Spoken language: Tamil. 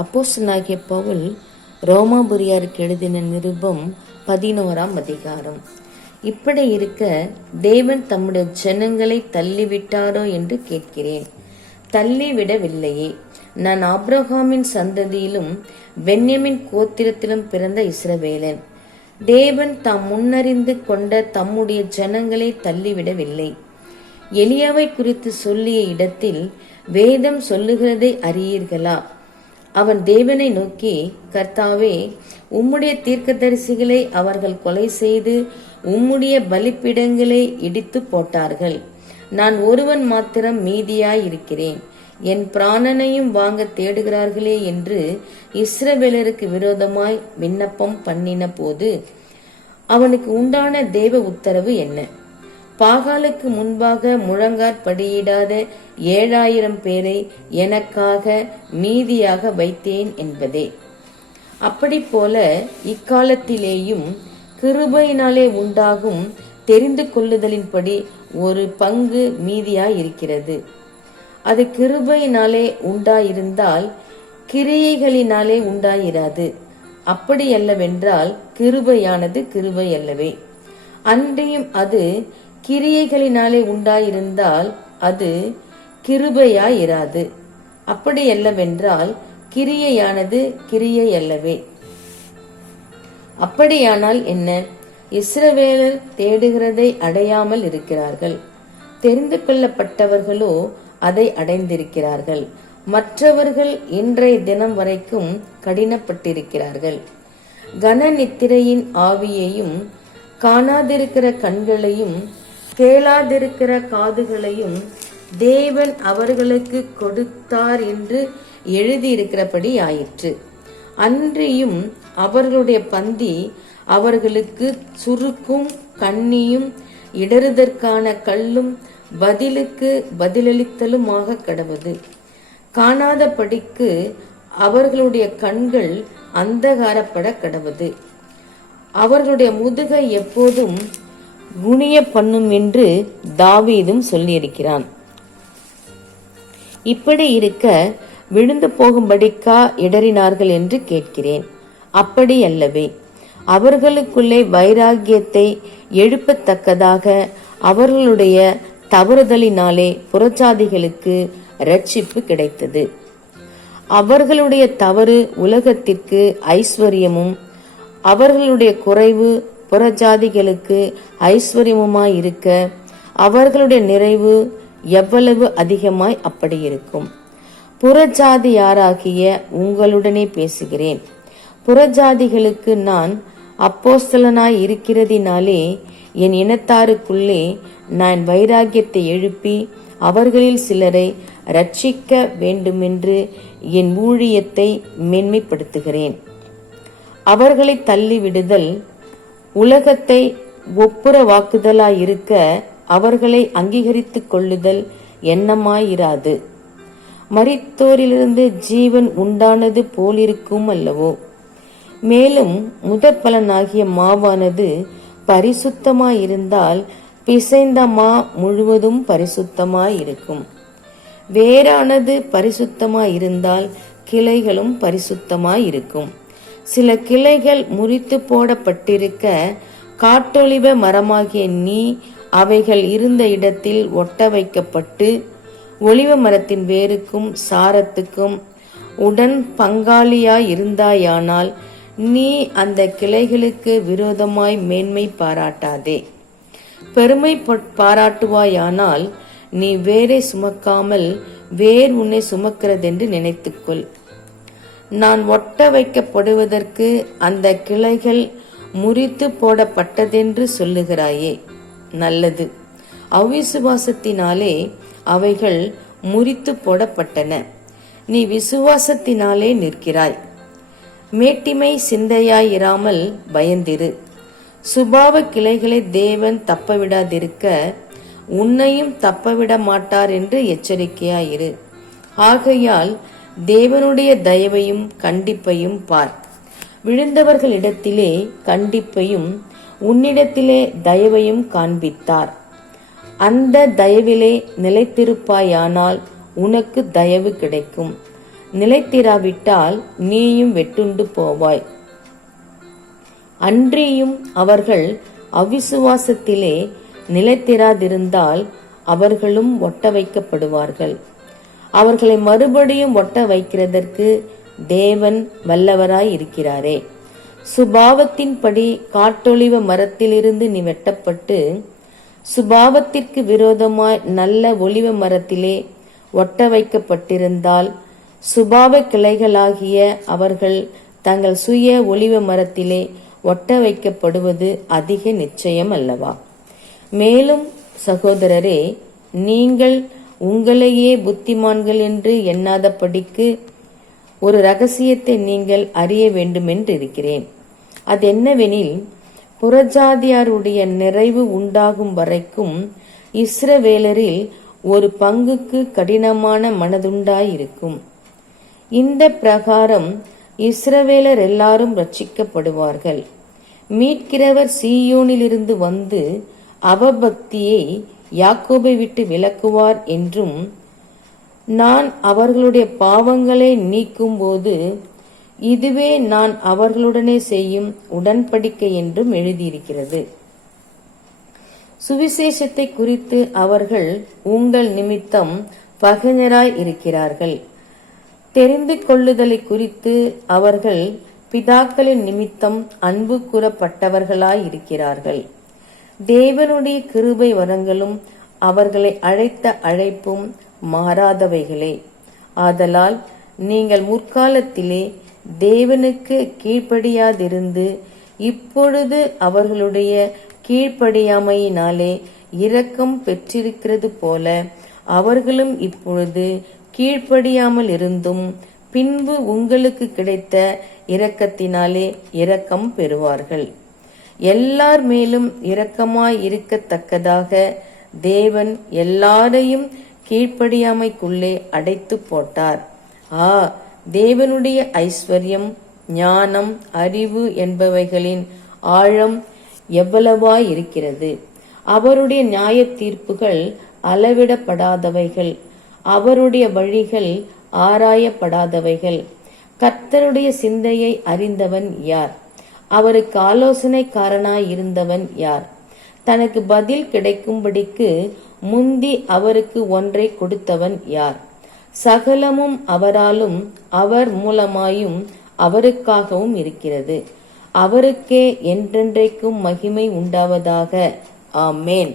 அப்போஸ்தலனாகிய பவுல் ரோமாபுரியாருக்கு எழுதின நிருபம் 11ஆம் அதிகாரம். இப்படி இருக்க தேவன் தம்முடைய ஜனங்களை தள்ளிவிட்டாரோ என்று கேட்கிறேன். தள்ளிவிடவில்லையே. நான் ஆபிரகாமின் சந்ததியிலும் பென்யமின் கோத்திரத்திலும் பிறந்த இஸ்ரவேலன். தேவன் தாம் முன்னறிந்து கொண்ட தம்முடைய ஜனங்களை தள்ளிவிடவில்லை. எலியாவை குறித்து சொல்லிய இடத்தில் வேதம் சொல்லுகிறதை அறியீர்களா? அவன் தேவனை நோக்கி, கர்த்தாவே, உம்முடைய தீர்க்கதரிசிகளை அவர்கள் கொலை செய்து உம்முடைய பலிப்பீடங்களை இடித்து போட்டார்கள். நான் ஒருவன் மாத்திரம் மீதியாயிருக்கிறேன். என் பிராணனையும் வாங்க தேடுகிறார்களே என்று இஸ்ரவேலருக்கு விரோதமாய் விண்ணப்பம் பண்ணின போது அவனுக்கு உண்டான தேவ உத்தரவு என்ன? பாகாலுக்கு முன்பாக முழங்காற்படியிடாத 7000 பேரை எனக்காக மீதியாக வைத்தேன் என்பதே. அப்படி போல இக்காலத்திலேயும் கிருபையினாலே உண்டாகும் தெரிந்து கொள்ளுதலின்படி ஒரு பங்கு மீதியாயிருக்கிறது. அது கிருபையினாலே உண்டாயிருந்தால் கிரியைகளினாலே உண்டாயிராது. அப்படி அல்லவென்றால் கிருபையானது கிருபை அல்லவே. அன்றியும் அது கிரியைகளினாலே உண்டாயிருந்தால் அது கிருபையாயிராது. அப்படி அல்லவென்றால் கிரியையானது கிரியை அல்லவே. அப்படியானால் என்ன? இஸ்ரவேலர் தேடுகிறதை அடையாமல் இருக்கிறார்கள். தெரிந்து கொள்ளப்பட்டவர்களோ அதை அடைந்திருக்கிறார்கள். மற்றவர்கள் இன்றைய தினம் வரைக்கும் கடினப்பட்டிருக்கிறார்கள். கன நித்திரையின் ஆவியையும் காணாதிருக்கிற கண்களையும் கேளாதிருக்கிற காதுகளையும் தேவன் அவர்களுக்கு கொடுத்தார் என்று எழுதியிருக்கிறபடி ஆயிற்று. அன்றியும் அவர்களுடைய பந்தி அவர்களுக்கு சுருக்கும் கண்ணியும் இடறுதற்கான கல்லும் பதிலுக்கு பதிலளித்தலுமாக கடவது. காணாதபடிக்கு அவர்களுடைய கண்கள் அந்தகாரப்பட கடவது. அவர்களுடைய முதுகை எப்போதும் குனிய பண்ணும் என்று தாவீதும் சொல்லியிருக்கிறான். இப்படி இருக்க விழுந்து போகும்படிக்கா இடறினார்கள் என்று கேட்கிறேன். அப்படி அல்லவே. அவர்களுக்குள்ளே வைராகியத்தை எழுப்பத்தக்கதாக அவர்களுடைய தவறுதலினாலே புறஜாதிகளுக்கு இரட்சிப்பு கிடைத்தது. அவர்களுடைய தவறு உலகத்திற்கு ஐஸ்வர்யமும் அவர்களுடைய குறைவு புறஜாதிகளுக்கு ஐஸ்வர்யமுமாயிருக்க அவர்களுடைய நிறைவு எவ்வளவு அதிகமாய் அப்படி இருக்கும். புறஜாதியாராகிய உங்களுடனே பேசுகிறேன். புறஜாதிகளுக்கு நான் அப்போஸ்தலனாய் இருக்கிறதினாலே என் இனத்தாருக்குள்ளே நான் வைராகியத்தை எழுப்பி அவர்களில் சிலரை ரட்சிக்க வேண்டுமென்று என் ஊழியத்தை மேன்மைப்படுத்துகிறேன். அவர்களை தள்ளிவிடுதல் உலகத்தை ஒப்புரவாக்குதலாயிருக்க அவர்களை அங்கீகரித்துக் கொள்ளுதல் எண்ணமாயிராது. மரித்தோரிலிருந்து ஜீவன் உண்டானது போலிருக்கும் அல்லவோ. மேலும் முதற் பலனாகிய மாவானது பரிசுத்தமாயிருந்தால் பிசைந்த மா முழுவதும் பரிசுத்தமாயிருக்கும். வேரானது பரிசுத்தமாயிருந்தால் கிளைகளும் பரிசுத்தமாயிருக்கும். சில கிளைகள் முறித்து போடப்பட்டிருக்க காட்டொலிவ மரமாகிய நீ அவைகள் இருந்த இடத்தில் ஒட்ட வைக்கப்பட்டு ஒலிவ மரத்தின் வேருக்கும் சாரத்துக்கும் உடன் பங்காளியாயிருந்தாயானால் நீ அந்த கிளைகளுக்கு விரோதமாய் மேன்மை பாராட்டாதே. பெருமை பாராட்டுவாயானால் நீ வேரை சுமக்காமல் வேர் உன்னை சுமக்கிறதென்று நினைத்துக்கொள். நான் ஒட்ட வைக்கப்படுவதற்கு அந்த கிளைகள் முறித்து போடப்பட்டதென்று சொல்லுகிறாயே. நல்லது. அவ்விசுவாசத்தினாலே அவைகள் முறித்து போடப்பட்டன. நீ விசுவாசத்தினாலே நிற்கிறாய். மேட்டிமை சிந்தையாயிராமல் பயந்திரு. சுபாவ கிளைகளை தேவன் தப்பவிடாதிருக்க உன்னையும் தப்பவிட மாட்டார் என்று எச்சரிக்கையாயிரு. ஆகையால் தேவனுடைய தயவையும் கண்டிப்பையும் பார். விழுந்தவர்களிடத்திலே கண்டிப்பையும் உன்னிடத்திலே தயவையும் காண்பித்தார். அந்த தயவிலே நிலைத்திருப்பாயானால் உனக்கு தயவு கிடைக்கும். நிலைத்திராவிட்டால் நீயும் வெட்டுண்டு போவாய். அன்றியும் அவர்கள் அவிசுவாசத்திலே நிலைத்திராதிருந்தால் அவர்களும் ஒட்ட வைக்கப்படுவார்கள். அவர்களை மறுபடியும் ஒட்ட வைக்கிறதற்கு தேவன் வல்லவராய் இருக்கிறாரே. சுபாவத்தின்படி காட்டொளிவ மரத்திலிருந்து நீ வெட்டப்பட்டு சுபாவத்திற்கு விரோதமாய் நல்ல ஒலிவ மரத்திலே ஒட்ட வைக்கப்பட்டிருந்தால் சுபாவ கிளைகளாகிய அவர்கள் தங்கள் சுய ஒலிவ மரத்திலே ஒட்ட வைக்கப்படுவது அதிக நிச்சயம் அல்லவா? மேலும் சகோதரரே, நீங்கள் உங்களையே புத்திமான்கள் என்று எண்ணாதபடிக்கு ஒரு ரகசியத்தை நீங்கள் அறிய வேண்டுமென்றிருக்கிறேன். அதென்னவெனில், புறஜாதியாருடைய நிறைவு உண்டாகும் வரைக்கும் இஸ்ரவேலரில் ஒரு பங்குக்கு கடினமான மனதுண்டாயிருக்கும். இந்த பிரகாரம் இஸ்ரவேலர் எல்லாரும் ரட்சிக்கப்படுவார்கள். மீட்கிறவர் சீயோனிலிருந்து வந்து அவபக்தியை யாக்கோபை விட்டு விலக்குவார் என்றும், நான் அவர்களுடைய பாவங்களை நீக்கும் போது இதுவே நான் அவர்களுடனே செய்யும் உடன்படிக்கை என்றும் எழுதியிருக்கிறது. சுவிசேஷத்தை குறித்து அவர்கள் உங்கள் நிமித்தம் பகைஞராய் இருக்கிறார்கள். தெரிந்து கொள்ளுதலை குறித்து அவர்கள் பிதாக்களின் நிமித்தம் அன்பு கூறப்பட்டவர்களாய் இருக்கிறார்கள். தேவனுடைய கிருபை வரங்களும் அவர்களை அழைத்த அழைப்பும் மாறாதவைகளே. ஆதலால் நீங்கள் முற்காலத்திலே தேவனுக்கு கீழ்ப்படியாதிருந்து இப்பொழுது அவர்களுடைய கீழ்ப்படியாமையினாலே இரக்கம் பெற்றிருக்கிறது போல அவர்களும் இப்பொழுது கீழ்ப்படியாமல் இருந்தும் பின்பு உங்களுக்கு கிடைத்த இரக்கத்தினாலே இரக்கம் பெறுவார்கள். எல்லார் மேலும் இரக்கமாய் இருக்கத்தக்கதாக தேவன் எல்லாரையும் கீழ்ப்படியாமைக்குள்ளே அடைத்து போட்டார். தேவனுடைய ஐஸ்வர்யம், ஞானம், அறிவு என்பவைகளின் ஆழம் எவ்வளவாயிருக்கிறது! அவருடைய நியாய தீர்ப்புகள் அளவிடப்படாதவைகள், அவருடைய வழிகள் ஆராயப்படாதவைகள். கர்த்தருடைய சிந்தையை அறிந்தவன் யார்? அவருக்கு ஆலோசனைக்காரனாய் இருந்தவன் யார்? தனக்கு பதில் கிடைக்கும்படிக்கு முந்தி அவருக்கு ஒன்றை கொடுத்தவன் யார்? சகலமும் அவராலும் அவர் மூலமாயும் அவருக்காகவும் இருக்கிறது. அவருக்கே என்றென்றைக்கும் மகிமை உண்டாவதாக. ஆமேன்.